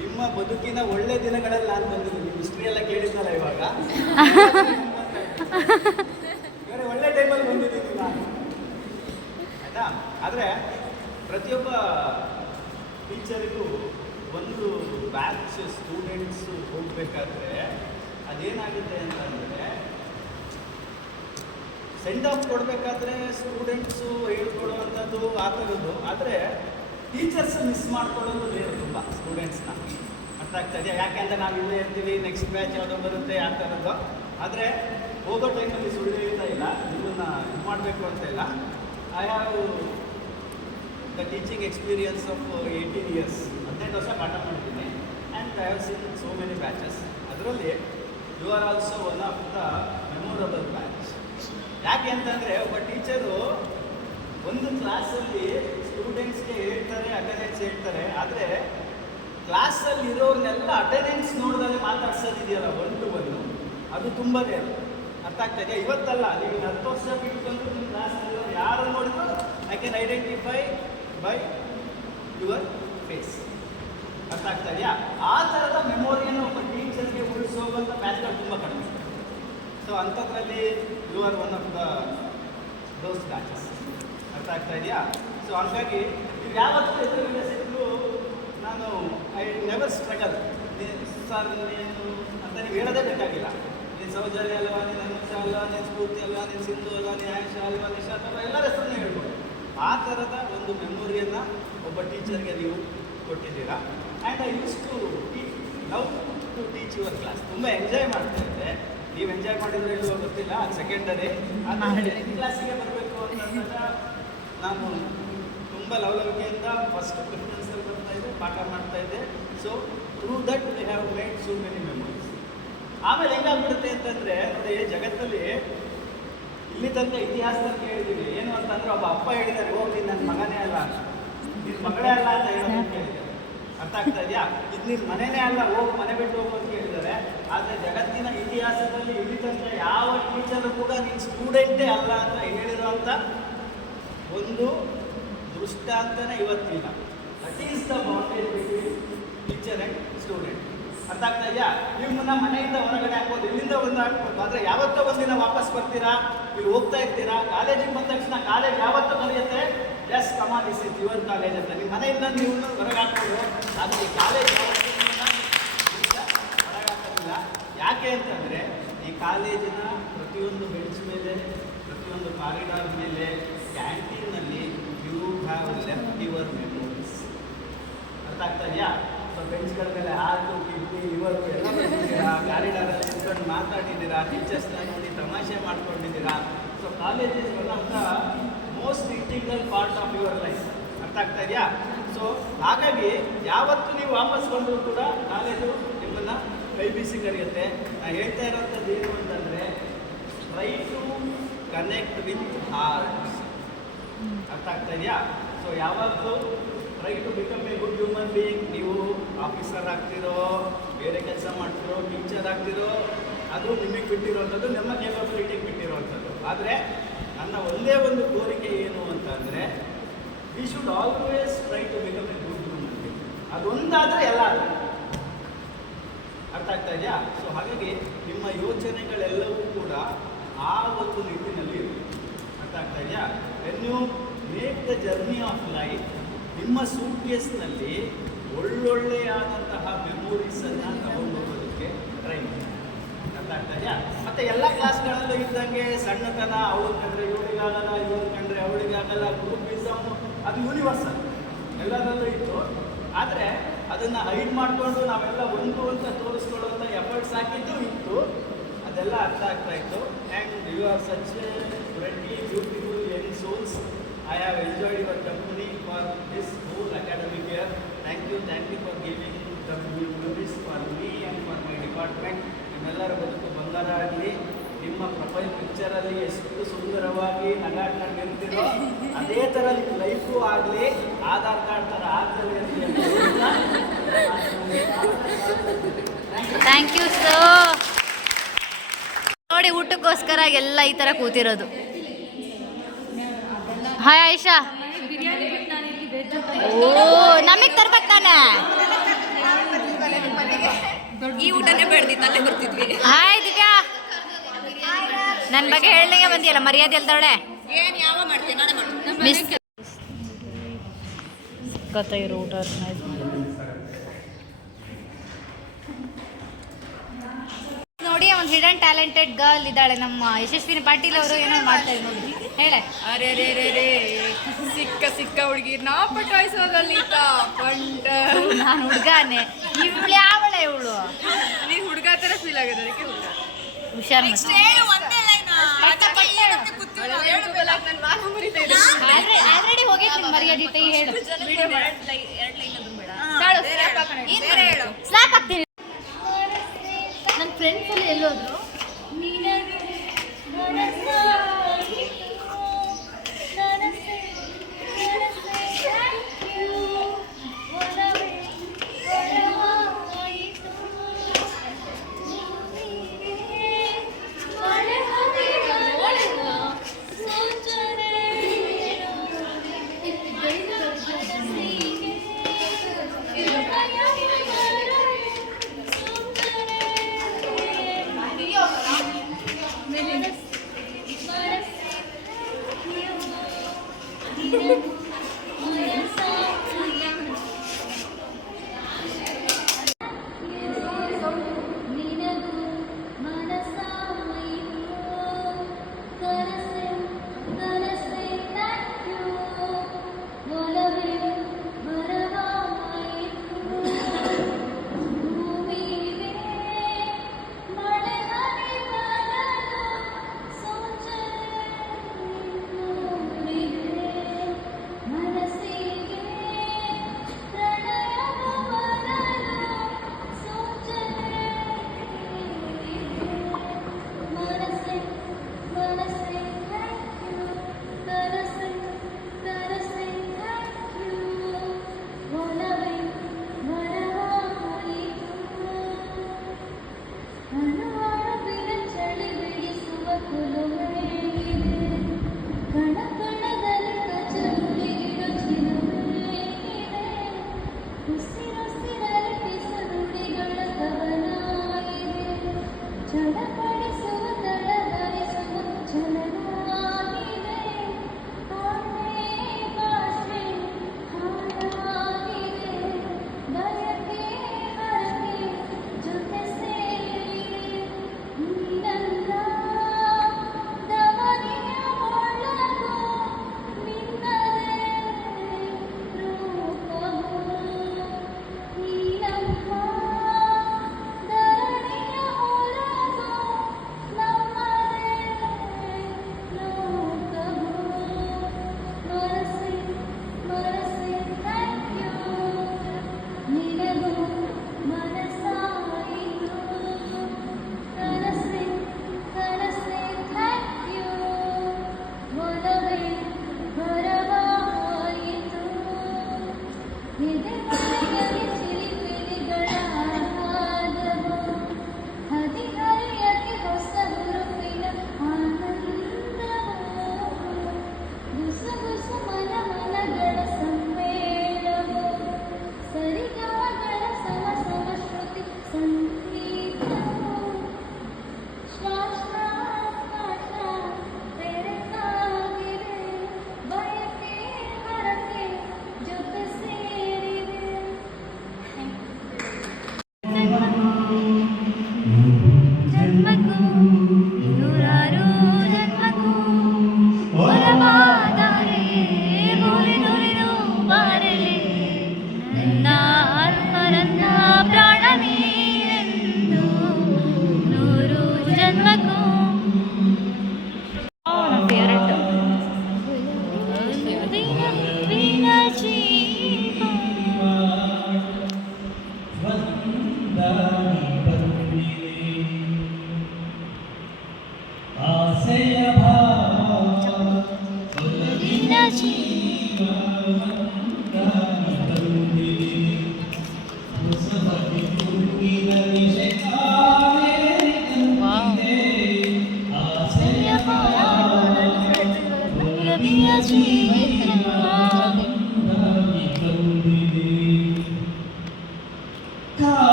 ನಿಮ್ಮ ಬದುಕಿನ ಒಳ್ಳೆ ದಿನಗಳಲ್ಲಿ ನಾನು ಬಂದಿದ್ದೀನಿ. ಹಿಸ್ಟ್ರಿ ಎಲ್ಲ ಕೇಳಿದ್ನಲ್ಲ ಇವಾಗ, ಬೇರೆ ಒಳ್ಳೆ ಟೈಮಲ್ಲಿ ಬಂದಿದ್ದೀನಿ ನಾನು, ಆಯಿತಾ? ಆದರೆ ಪ್ರತಿಯೊಬ್ಬ ಟೀಚರಿಗೂ ಒಂದು ಬ್ಯಾಚ್ ಸ್ಟೂಡೆಂಟ್ಸು ಹೋಗಬೇಕಾದ್ರೆ ಅದೇನಾಗುತ್ತೆ ಅಂತಂದರೆ ಸೆಂಡ್ ಆಫ್ ಕೊಡಬೇಕಾದ್ರೆ ಸ್ಟೂಡೆಂಟ್ಸು ಹೇಳ್ಕೊಡುವಂಥದ್ದು ಆ ಥರದ್ದು. ಆದರೆ ಟೀಚರ್ಸ್ ಮಿಸ್ ಮಾಡ್ಕೊಳ್ಳೋದು ಬೇರೆ ತುಂಬ ಸ್ಟೂಡೆಂಟ್ಸ್ನ. ಅರ್ಥ ಆಗ್ತಾ ಇದೆಯಾ? ಯಾಕೆಂದರೆ ನಾವು ಇಲ್ಲೇ ಇರ್ತೀವಿ, ನೆಕ್ಸ್ಟ್ ಬ್ಯಾಚ್ ಯಾವುದೋ ಬರುತ್ತೆ ಆ ಥರದ್ದು. ಆದರೆ ಹೋಗೋ ಟೈಮಲ್ಲಿ ಸುಳಿತಾ ಇಲ್ಲ, ನಿಮ್ಮನ್ನು ಇದು ಮಾಡಬೇಕು ಅಂತ ಇಲ್ಲ. I have the teaching experience of 18 years, 15 ವರ್ಷ ಪಾಠ ಮಾಡಿದ್ದೀನಿ. And I have seen so many batches. ಅದರಲ್ಲಿ you are also one of the memorable batch. ಯಾಕೆ ಅಂತಂದರೆ ಒಬ್ಬ ಟೀಚರು ಒಂದು ಕ್ಲಾಸಲ್ಲಿ ಸ್ಟೂಡೆಂಟ್ಸ್ಗೆ ಹೇಳ್ತಾರೆ, ಅಟೆಂಡೆನ್ಸ್ ಹೇಳ್ತಾರೆ. ಆದರೆ ಕ್ಲಾಸಲ್ಲಿ ಇರೋರ್ನೆಲ್ಲ ಅಟೆಂಡೆನ್ಸ್ ನೋಡಿದಾಗ ಮಾತಾಡ್ಸೋದಿದೆಯಲ್ಲ 1 to 1, ಅದು ತುಂಬ ರೇರು. ಅರ್ಥ ಆಗ್ತಾ ಇದೆಯಾ? ಇವತ್ತಲ್ಲ, ನೀವು 10 ವರ್ಷ ಬಿಟ್ಕೊಂಡು ನಿಮ್ಮ ಕ್ಲಾಸಲ್ಲಿ ಯಾರು ನೋಡಿದ್ರು I can identify by your face. ಅರ್ಥ ಆಗ್ತಾ ಇದೆಯಾ? ಆ ಥರದ ಮೆಮೊರಿಯನ್ನು ಒಬ್ಬ ಟೀಚರ್ಗೆ ಉಳಿಸೋವಂಥ ಬ್ಯಾಚ್ಗಳು ತುಂಬ ಕಡಿಮೆ. ಸೊ ಅಂಥದ್ರಲ್ಲಿ you are one of the those batches. ಅರ್ಥ ಆಗ್ತಾ ಇದೆಯಾ? ಸೊ ಹಾಗಾಗಿ ನೀವು ಯಾವತ್ತೂ ಎದುರುಗಡೆ ಸಿಕ್ಕರೂ ನಾನು ಐ ನೆವರ್ ಸ್ಟ್ರಗಲ್ ಸರ್ ನೀನು ಅಂತ ನೀವು ಹೇಳೋದೇ ಬೇಕಾಗಿಲ್ಲ. ನೀನು ಸೌಜನ್ಯ ಅಲ್ವಾ, ನೀನು ಅನುಷ ಅಲ್ವಾ, ನೀನು ಸ್ಫೂರ್ತಿ ಅಲ್ವಾ, ನೀನು ಸಿಂಧು ಅಲ್ವಾ, ನೀನು ಆಯುಷ ಅಲ್ವಾ, ನಿಶಾ ಅಲ್ವಾ, ಎಲ್ಲರ ಹೆಸರನ್ನೇ ಹೇಳ್ಬೋದು. ಆ ಥರದ ಒಂದು ಮೆಮೊರಿಯನ್ನು ಒಬ್ಬ ಟೀಚರ್ಗೆ ನೀವು ಕೊಟ್ಟಿದ್ದೀರಾ. And I use to love to teach your class. ತುಂಬ ಎಂಜಾಯ್ ಮಾಡ್ತಾ ಇದ್ದೆ. ನೀವು ಎಂಜಾಯ್ ಮಾಡಿದ್ರೆ ಇಲ್ಲವೋ ಗೊತ್ತಿಲ್ಲ, ಅದು ಸೆಕೆಂಡರಿ. ಕ್ಲಾಸಿಗೆ ಬರಬೇಕು ಅಂತಂದಾಗ ನಾನು ತುಂಬ ಲವಲವಿಕೆಯಿಂದ ಫಸ್ಟ್ ಪ್ರಿಫರೆನ್ಸಲ್ಲಿ ಬರ್ತಾಯಿದ್ದೆ, ಪಾಠ ಮಾಡ್ತಾಯಿದ್ದೆ. So through that we have made so many memories. ಆಮೇಲೆ ಹೆಂಗಾಗ್ಬಿಡುತ್ತೆ ಅಂತಂದರೆ ನೋಡಿ, ಜಗತ್ತಲ್ಲಿ ಇಲ್ಲಿ ತನಕ ಇತಿಹಾಸದಲ್ಲಿ ಕೇಳಿದ್ದೀವಿ ಏನು ಅಂತಂದರೆ ಒಬ್ಬ ಅಪ್ಪ ಹೇಳಿದ್ದಾರೆ, ಹೋಗಿ ನನ್ನ ಮಗನೇ ಅಲ್ಲ, ನಿನ್ನ ಮಗಳೇ ಅಲ್ಲ ಅಂತ ಹೇಳೋದಕ್ಕೆ ಕೇಳಿದ್ದಾರೆ. ಅರ್ಥ ಆಗ್ತಾ ಇದೆಯಾ? ಇದು ನಿನ್ನ ಮನೆಯೇ ಅಲ್ಲ, ಹೋಗಿ ಮನೆ ಬಿಟ್ಟು ಹೋಗು ಅಂತ ಹೇಳಿದ್ದಾರೆ. ಆದರೆ ಜಗತ್ತಿನ ಇತಿಹಾಸದಲ್ಲಿ ಇಲ್ಲಿ ತನಕ ಯಾವ ಟೀಚರು ಕೂಡ ನಿನ್ನ ಸ್ಟೂಡೆಂಟೇ ಅಲ್ಲ ಅಂತ ಹೇಳಿರೋಂಥ ಒಂದು ದೃಷ್ಟಾಂತನೇ ಇವತ್ತಿಲ್ಲ. That is the bondage between teacher and student. ಅರ್ಥ ಆಗ್ತಾ ಇದೆಯಾ? ನಿಮ್ಮನ್ನ ಮನೆಯಿಂದ ಹೊರಗಡೆ ಹಾಕ್ಬೋದು, ಇಲ್ಲಿಂದ ಒಂದು ಹಾಕ್ಬೋದು. ಆದರೆ ಯಾವತ್ತೋ ಒಂದಿನ ವಾಪಸ್ ಬರ್ತೀರಾ, ಇಲ್ಲಿ ಹೋಗ್ತಾ ಇರ್ತೀರಾ. ಕಾಲೇಜಿಗೆ ಬಂದ ತಕ್ಷಣ ಕಾಲೇಜ್ ಯಾವತ್ತೂ ಕರೆಯುತ್ತೆ, ಎಸ್ ಕಮ ದಿಸ್ ಇಸ್ ಯುವರ್ ಕಾಲೇಜ್ ಅಂತ. ನಿಮ್ಮ ಮನೆಯಿಂದ ನೀವು ಹೊರಗೆ ಹಾಕ್ಬೋದು, ಆದರೆ ಕಾಲೇಜ್ ಹೊರಗೆ ಹಾಕೋದಿಲ್ಲ. ಯಾಕೆ ಅಂತಂದರೆ ಈ ಕಾಲೇಜಿನ ಪ್ರತಿಯೊಂದು ಬೆಂಚ್ ಮೇಲೆ, ಪ್ರತಿಯೊಂದು ಕಾರಿಡಾರ್ ಮೇಲೆ, ಕ್ಯಾಂಟೀನಲ್ಲಿ you have left your memories. ಅರ್ಥ ಆಗ್ತಾ ಇದೆಯಾ? ಸೊ ಬೆಂಚ್ಗಳ ಮೇಲೆ ಹಾಲು, ಕಿಡ್ನಿ, ಲಿವರು ಎಲ್ಲ ಬಂದಿದ್ದೀರಾ, ಕಾರಿಡಾರಲ್ಲಿ ನಿಂತ್ಕೊಂಡು ಮಾತಾಡಿದ್ದೀರಾ, ಟೀಚರ್ಸ್ನ ನೋಡಿ ತಮಾಷೆ ಮಾಡ್ಕೊಂಡಿದ್ದೀರಾ. So college is one of the most integral part of your life. ಅರ್ಥ ಆಗ್ತಾ ಇದೆಯಾ? ಸೊ ಹಾಗಾಗಿ ಯಾವತ್ತು ನೀವು ವಾಪಸ್ ಬಂದರೂ ಕೂಡ ಕಾಲೇಜು ನಿಮ್ಮನ್ನು ಕೈ ಬೀಸಿ ಕರೆಯುತ್ತೆ. ನಾನು ಹೇಳ್ತಾ ಇರೋಂಥದ್ದು ಏನು ಅಂತಂದರೆ try to connect with hearts. ಅರ್ಥ ಆಗ್ತಾ ಇದೆಯಾ? ಸೊ ಯಾವತ್ತೂ try to become a good human being. ನೀವು ಆಫೀಸರ್ ಆಗ್ತಿರೋ, ಬೇರೆ ಕೆಲಸ ಮಾಡ್ತಿರೋ, ಟೀಚರ್ ಆಗ್ತಿರೋ, ಅದು ನಿಮಗೆ ಬಿಟ್ಟಿರೋವಂಥದ್ದು, ನಮ್ಮ ಕೇಪಬಿಲಿಟಿಗೆ ಬಿಟ್ಟಿರೋವಂಥದ್ದು. ಆದರೆ ನನ್ನ ಒಂದೇ ಒಂದು ಕೋರಿಕೆ ಏನು ಅಂತಂದರೆ we should always try to become a good human being. ಅದೊಂದಾದರೆ ಎಲ್ಲ ಅದು. ಅರ್ಥ ಆಗ್ತಾ ಇದೆಯಾ? ಸೊ ಹಾಗಾಗಿ ನಿಮ್ಮ ಯೋಚನೆಗಳೆಲ್ಲವೂ ಕೂಡ ಆ ಒಂದು ನಿಟ್ಟಿನಲ್ಲಿ ಇರುತ್ತೆ. ಅರ್ಥ ಆಗ್ತಾ ಇದೆಯಾ? When you make the journey of life, ನಿಮ್ಮ ಸೂಟ್ಕೇಸ್ನಲ್ಲಿ ಒಳ್ಳೊಳ್ಳೆಯಾದಂತಹ ಮೆಮೊರೀಸನ್ನು ತಗೊಂಡು ಹೋಗೋದಕ್ಕೆ ಟ್ರೈ ಮಾಡಿ. ಅರ್ಥ ಆಗ್ತಾ ಇದೆಯಾ? ಮತ್ತು ಎಲ್ಲ ಕ್ಲಾಸ್ಗಳಲ್ಲೂ ಇದ್ದಂಗೆ ಸಣ್ಣತನ ಅವ್ರು ಕಂಡ್ರೆ ಇವಳಿಗಾಗಲ್ಲ, ಇವ್ರು ಕಂಡ್ರೆ ಅವಳಿಗಾಗಲ್ಲ, ಗ್ರೂಪಿಸಮ್ ಅದು ಯೂನಿವರ್ಸಲ್ ಎಲ್ಲದರಲ್ಲೂ ಇತ್ತು. ಆದರೆ ಅದನ್ನು ಹೈಡ್ ಮಾಡಿಕೊಂಡು ನಾವೆಲ್ಲ ಒಂದು ಅಂತ ತೋರಿಸ್ಕೊಳ್ಳುವಂಥ ಎಫರ್ಟ್ಸ್ ಹಾಕಿದ್ದು ಇತ್ತು. ಅದೆಲ್ಲ ಅರ್ಥ ಆಗ್ತಾ ಇತ್ತು. And you are such a friendly beautiful young souls. I have enjoyed your company for this whole academic year. Thank you for giving the memories for me and for my department. ನಿಮ್ಮೆಲ್ಲರ ಬದುಕು ಬಂಗಾರ ಆಗಲಿ. ನಿಮ್ಮ ಪ್ರೊಫೈಲ್ ಪಿಕ್ಚರಲ್ಲಿ ಎಷ್ಟು ಸುಂದರವಾಗಿ ನಗಾಡ್ಕೊಂಡಿರ್ತೀರೋ ಅದೇ ಥರ ನಿಮ್ಮ ಲೈಫು ಆಗಲಿ, ಆಧಾರ್ ಕಾರ್ಡ್ ಥರ ಆಗ್ತದೆ ಅಂತ ಥ್ಯಾಂಕ್ ಯು ಸೋ. ನೋಡಿ ಊಟಕ್ಕೋಸ್ಕರ ಎಲ್ಲ ಈ ಥರ ಕೂತಿರೋದು. ಹಾಯ್ ಆಯಿಷಾ. ಓ ನಮಗೆ ತರ್ಬೇಕು ತಾನೆ. ಈ ಊಟನೇ ಬೆಳೆದಿತ್ತು, ಅಲ್ಲೇ ಬರ್ತಿದ್ವಿ. ಹಾಯ್ ದಿವ್ಯಾ, ನನ್ನ ಬಗ್ಗೆ ಹೇಳಲಿಕ್ಕೆ ಬಂದಿಯಲ್ಲ, ಮರ್ಯಾದೆ ಅಲ್ದವಳೆ. ಏನು ಯಾವ ಮಾಡ್ತೀನಿ, ನಾನೇ ಮಾಡ್ತೀನಿ. ಮಿಸ್ ಗೊತ್ತಾಗಿರೋ ಊಟ ನೋಡಿ. ಒಂದು ಹಿಡನ್ ಟ್ಯಾಲೆಂಟೆಡ್ ಗರ್ಲ್ ಇದ್ದಾಳೆ ನಮ್ಮ ಯಶಸ್ವಿನಿ ಪಾಟೀಲ್ ಅವರು. ಏನೋ ಮಾಡ್ತಾ ಇದ್ರು ನೋಡಿ, ಹೇಳೆ. ಅರೆ ರೇ ರೇ ರೇ ಸಿಕ್ಕ ಹುಡುಗಿ ನಾ ಪಟಾಯಿಸೋದಲ್ಲಿ ಪಂಡ. ನಾನು ಹುಡುಗಾನೆ, ಇವಳು ಯಾವಳೆ ಇವಳು? ನೀನು ಹುಡುಗ ಥರ ಫೀಲ್ ಆಗುತ್ತೆ, ಅದಕ್ಕೆ ಹುಡುಗ. ಹುಷಾರ್ ಆಲ್ರೆಡಿ ಹೋಗಿತ್ತು ಮರ್ಯಾದೆ ತೆಗಿ. ಹೇಳು, ಸ್ಲಾಪ್ ಹಾಕ್ತೀನಿ. ನನ್ನ ಫ್ರೆಂಡ್ಸ್ ಎಲ್ಲ ಎಲ್ಲೋದ್ರು?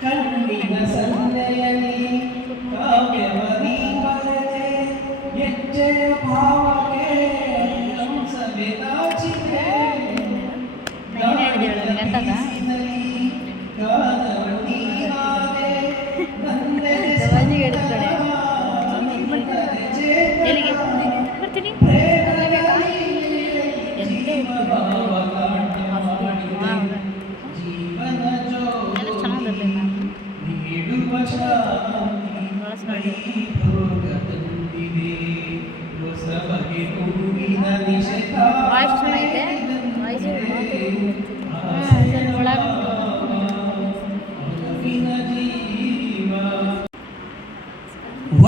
ಕಣ್ಣಿನ ಸಂದೆಯಲಿ ಕಾವ್ಯವನಿ ಬರೆದೆ ಹೆಜ್ಜೆಯ ಭಾವಕ್ಕೆ ಹಂಸವೇ ನಾಚಿದೆ ಗಾನವು ನೀನಾದೆ ನಂದೆದೆ ಎಲ್ಲಿಗೆ ಬರ್ತೀನಿ ಜೀವನ ಜೋ ಎಲ್ಲ ಚೆನ್ನಾಗಿರಲಿಲ್ಲ ವಾಯ್ಸ್ ಚೆನ್ನಾಗಿದೆ ವಾಯ್ಸ್ ಒಳಗೆ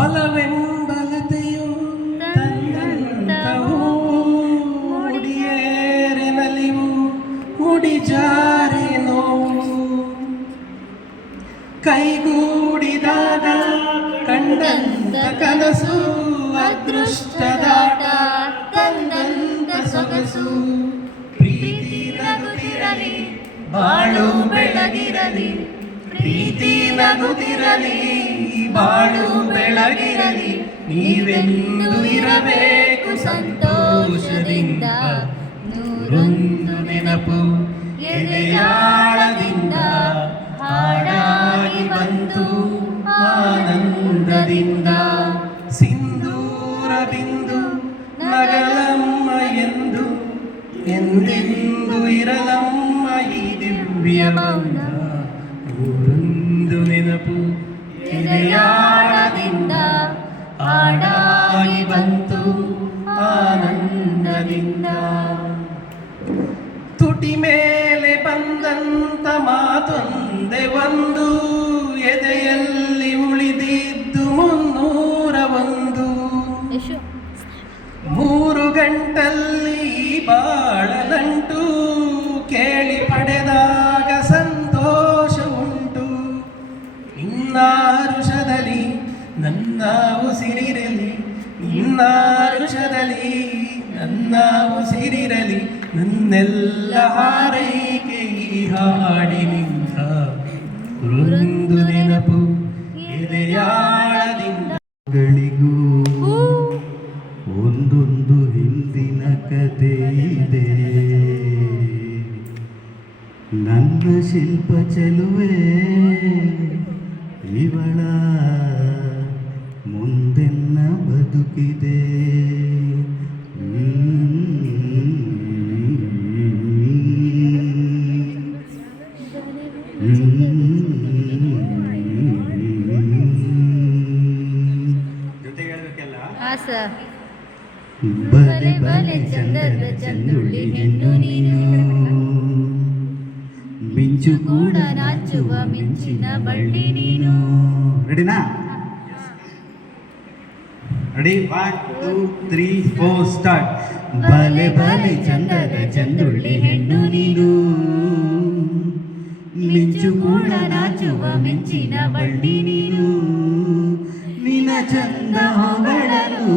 ಒಲವೆಂಬಲತೆಯು ತಂದಂತವು ಮುಡಿಯೇರಿನಲಿವು ಮುಡಿಜಾರೆ ನೋವು ಕೈಗೂಡಿದಾಗ ಕಂಡಂತ ಕನಸು ಅದೃಷ್ಟದಾಟ ತಂದಂತ ಸೊಗಸು ಪ್ರೀತಿ ನಗುತ್ತಿರಲಿ ಬಾಳು ಬೆಳಗಿರಲಿ ಪ್ರೀತಿ ನಗುತ್ತಿರಲಿ ಬಾಳು ಬೆಳಗಿರಲಿ ನೀವೆಂದು ಇರಬೇಕು ಸಂತೋಷದಿಂದ ನೂರೊಂದು ನೆನಪು ಎದೆಯಾಳದಿಂದ ಹಾಡಾಗಿ ಬಂತು ಆನಂದದಿಂದ ಸಿಂಧೂರ ಬಿಂದು ನಗಲಮ್ಮ ಎಂದು ಎಂದೆಂದು ಇರಲಮ್ಮ ಈ ದಿವ್ಯ ಮೌನ ನೂರೊಂದು ನೆನಪು ಎದೆಯಾಳದಿಂದ ಹಾಡಾಗಿ ಬಂತು ಆನಂದದಿಂದ ತುಟಿ ಮೇಲೆ ಬಂದಂತ ಮಾತೊಂದೆ ಒಂದು ಎದೆಯಲ್ಲಿ ಉಳಿದಿದ್ದು 301 3 ಗಂಟಲ್ಲಿ ಬಾಳಲಂಟು ಕೇಳಿ ಪಡೆದಾಗ ಸಂತೋಷ ಉಂಟು ನಿನ್ನ ಹರುಷದಲ್ಲಿ ನನ್ನ ಉಸಿರಿರಲಿ ನಿನ್ನ ಹರುಷದಲ್ಲಿ ನನ್ನ ಉಸಿರಿರಲಿ ನನ್ನೆಲ್ಲ ಹಾರೈಕೆ ಈ ಹಾಡಿನಿಂದ ಒಂದು ನೆನಪು ಎದೆಯಾಳದಿಂದ ಗಳಿಗೂ ಒಂದೊಂದು ಹಿಂದಿನ ಕತೆ ಇದೆ ನನ್ನ ಶಿಲ್ಪ ಚೆಲುವೆ ಇವಳ ಮುಂದೆನ್ನ ಬದುಕಿದೆ ಜೊತೆ ಹೇಳ್ಬೇಕಲ್ಲ ಹಾಂ ಸರ್ ಬಲೆ ಬಲೆ ಚಂದದ ಚಂದುಳ್ಳಿ ಹೆಣ್ಣು ನೀನು ಮಿಂಚು ಕೂಡ ನಾಚುವ ಮಿಂಚಿನ ಬಳ್ಳಿ ನೀನು ರೆಡಿನಾ ರೆಡಿ 1 2 3 4 ಸ್ಟಾರ್ಟ್ ಬಲೆ ಬಲೆ ಚಂದದ ಚಂದುಳ್ಳಿ ಹೆಣ್ಣು ನೀನು ಮಿಂಚು ಕೂಡ ನಾಚುವ ಮಿಂಚಿನ ಬಳ್ಳಿ ನೀನು ನಿನ್ನ ಚಂದ ಹೊಗಳಲು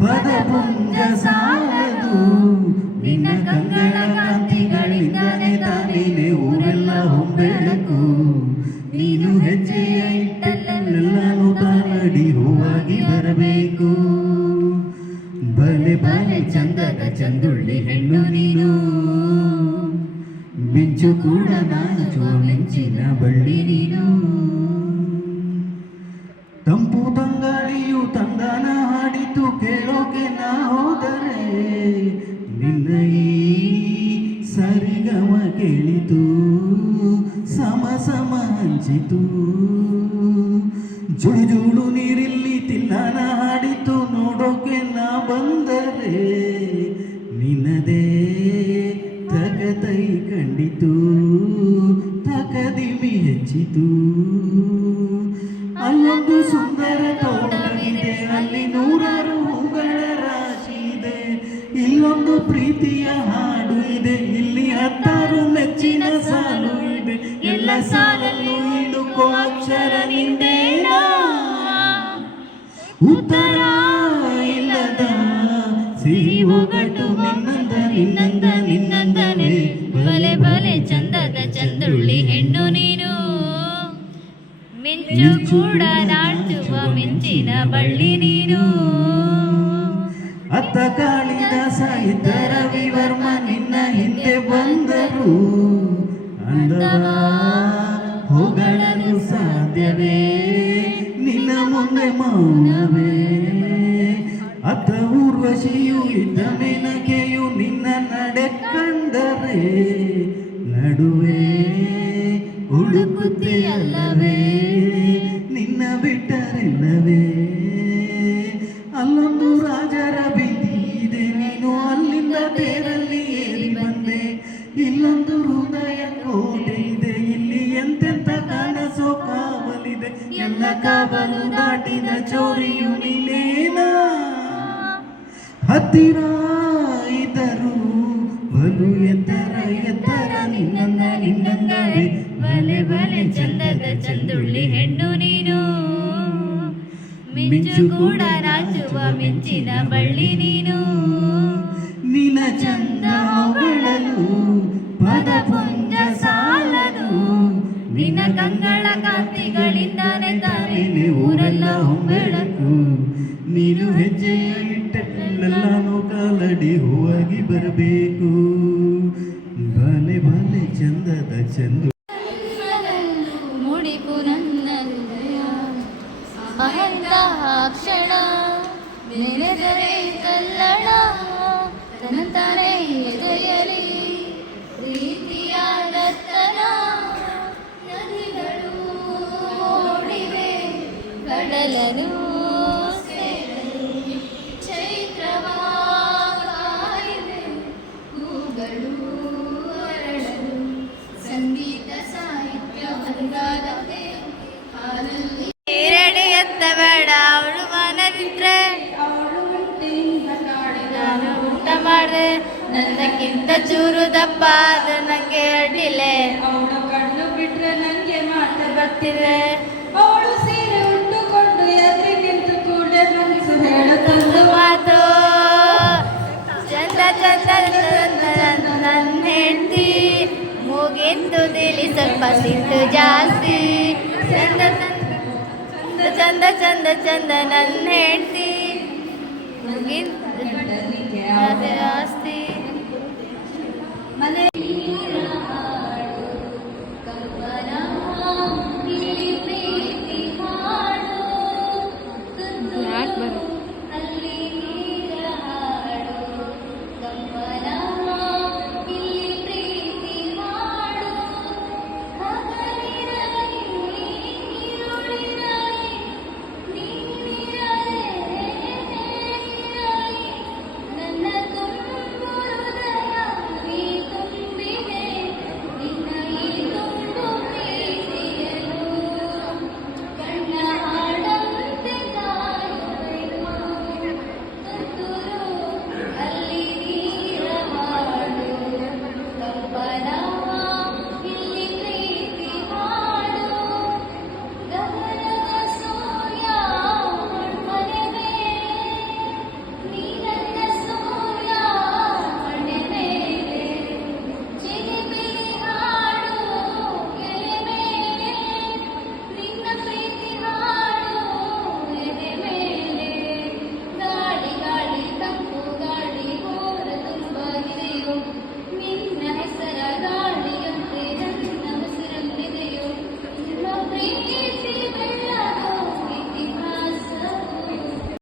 ಪದಪುಂಜ ಸಾಲದು ನಿನ್ನ ಕಂಗಳ ಕಾಂತಿಗಳಿಂದಲೇ ತಾನೇನೆ ಊರೆಲ್ಲ ಹೊಂಬೆಳಕು ನಾಚಿತು ಜುಳು ಜುಳು ನೀರಿಲ್ಲಿ ತಿನ್ನನ ಹಾಡಿತು ನೋಡೋಕೆ ನಾ ಬಂದರೆ ನಿನ್ನದೇ ತಗತೈ ಕಂಡಿತು ತಕದಿಮಿ ಹೆಚ್ಚಿತು ಅಲ್ಲೊಂದು ಸುಂದರ ತೋಟವಿದೆ ಅಲ್ಲಿ ನೂರಾರು ಹೂಗಳ ರಾಶಿ ಇದೆ ಇಲ್ಲೊಂದು ಪ್ರೀತಿಯ ಹಾಡು ಇದೆ ಇಲ್ಲಿ 10 ಮೆಚ್ಚಿನ ಸಾಲು ಇದೆ ಎಲ್ಲ ಸಾಲಲ್ಲೂ ಇಡುಕೋ ಅಕ್ಷರ ನಿಂದೇನಾ ಉತ್ತರ ಇಲ್ಲದ ಸಿಹಿ ಒಗಟು ನಿನ್ನಂದ ನಿನ್ನಂದ ನಿನ್ನಂದವೇ ಬಲೆ ಬಲೆ ಚಂದದ ಚಂದುಳ್ಳಿ ಹೆಣ್ಣು ನೀನು ಮಿಂಚು ಕೂಡ ನಾಚುವ ಮಿಂಚಿನ ಬಳ್ಳಿ ನೀನು ಅತ್ತ ಕಾಳಿದಾಸ ಇದ್ದ ರವಿವರ್ಮ ನಿನ್ನ ಹಿಂದೆ ಬಂದರು ಅಂದವ ಹೊಗಳಲು ಸಾಧ್ಯವೇ ನಿನ್ನ ಮುಂದೆ ಮೌನವೇ ಅತ್ತ ಊರ್ವಶಿಯು ಇದ್ದ ಮೇನಕೆಯು ನಿನ್ನ ನಡೆ ಕಂಡರೆ ನಡುವೆ ಹುಡುಕುತ್ತೆಯಲ್ಲವೇ ನಿನ್ನ ಬಿಟ್ಟರೆಲ್ಲವೇ ಅಲ್ಲೊಂದು ರಾಜರ ಬೀದಿ ಇದೆ ನೀನು ಅಲ್ಲಿಂದ ತೇರಲ್ಲಿ ಏರಿ ಬಂದೆ ಇಲ್ಲೊಂದು ಹೃದಯ ಕೋಟೆ ಇದೆ ಇಲ್ಲಿ ಎಂತೆಂತ ಕನಸೋ ಕಾವಲಿದೆ ಎಲ್ಲ ಕಾವಲು ದಾಟಿದ ಚೋರಿಯು ನೀನೇನಾ ಹತ್ತಿರ ಇದ್ದರು ಬಲು ಎತ್ತರ ಎತ್ತರ ನಿನ್ನಂದ ನಿನ್ನಂದವೇ ಬಲೆ ಬಲೆ ಚಂದದ ಚಂದುಳ್ಳಿ ಹೆಣ್ಣು ನೀನು ಮಿಂಚು ಕೂಡ ನಾಚುವ ಮಿಂಚಿನ ಬಳ್ಳಿ ನೀನು ನಿನ ಚಂದ ಹೊಗಳಲು ಪದ ಪುಂಜ ಸಾಲದು ನಿನ್ನ ಕಂಗಳ ಕಾಂತಿಗಳಿಂದಾನೆ ತಾನೆ ಊರೆಲ್ಲ ಹೊಂಬೆಳಕು ನೀನು ಹೆಜ್ಜೆಯ ಇಟ್ಟಲ್ಲೆಲ್ಲಾನು ಕಾಲಡಿ ಹೂವಾಗಿ ಬರಬೇಕು ಬಲೆ ಬಲೆ ಚಂದದ ಚಂದು ಮುಡಿಪು ನನ್ನ ಹೃದಯ ಅಹಂತಹ ಕ್ಷಣ ನೆನೆದರೆ ಕಲ್ಲಣ ತನಂತಾನೆ ಎದೆಯಲಿ ಪ್ರೀತಿಯ ದತ್ತನ ನದಿಗಳು ಓಡಿವೆ ಕಡಲನು ಸೇರಲು ಚೈತ್ರವಾಗಿದೆ ಹೂಗಳು ಅರಳಲು ಸಂಗೀತ ಸಾಹಿತ್ಯ ಒಂದಾದತೆ ಹಾಲಲ್ಲಿ ನೀರಡಿ ಎತ್ತ ಬೇಡ ಅವಳು ಮನದಿದ್ರೆ ನಾನು ಊಟ ಮಾಡಿದೆ ನನ್ನಕ್ಕಿಂತ ಚೂರು ದಪ್ಪ ಅದು ನನಗೆ ಅಡ್ಡಿಲೆ ಅವಳ ಕಣ್ಣು ಬಿಟ್ರೆ ನಂಗೆ ಮಾಟ ಬರ್ತಿದೆ ಅವಳು ಸೀರೆ ಉಟ್ಟುಕೊಂಡು ಎದುರು ನಿಂತು ಕೂಡ ನನಸು ಹೇಳುತ್ತಂದು ಮಾತು ಚಂದ ಚಂದ ಚಂದ ನನ್ನ ಹೆಂಡತಿ ಮೂಗಿಂದು ತಿಳಿ ಸ್ವಲ್ಪ ಸಿಟ್ಟು ಜಾಸ್ತಿ ಚಂದ ಚಂದ ಚಂದ ಚಂದ ನನ್ನ ಹೆಂಡತಿ ಮೂಗಿಂದು ಜಾಸ್ತಿ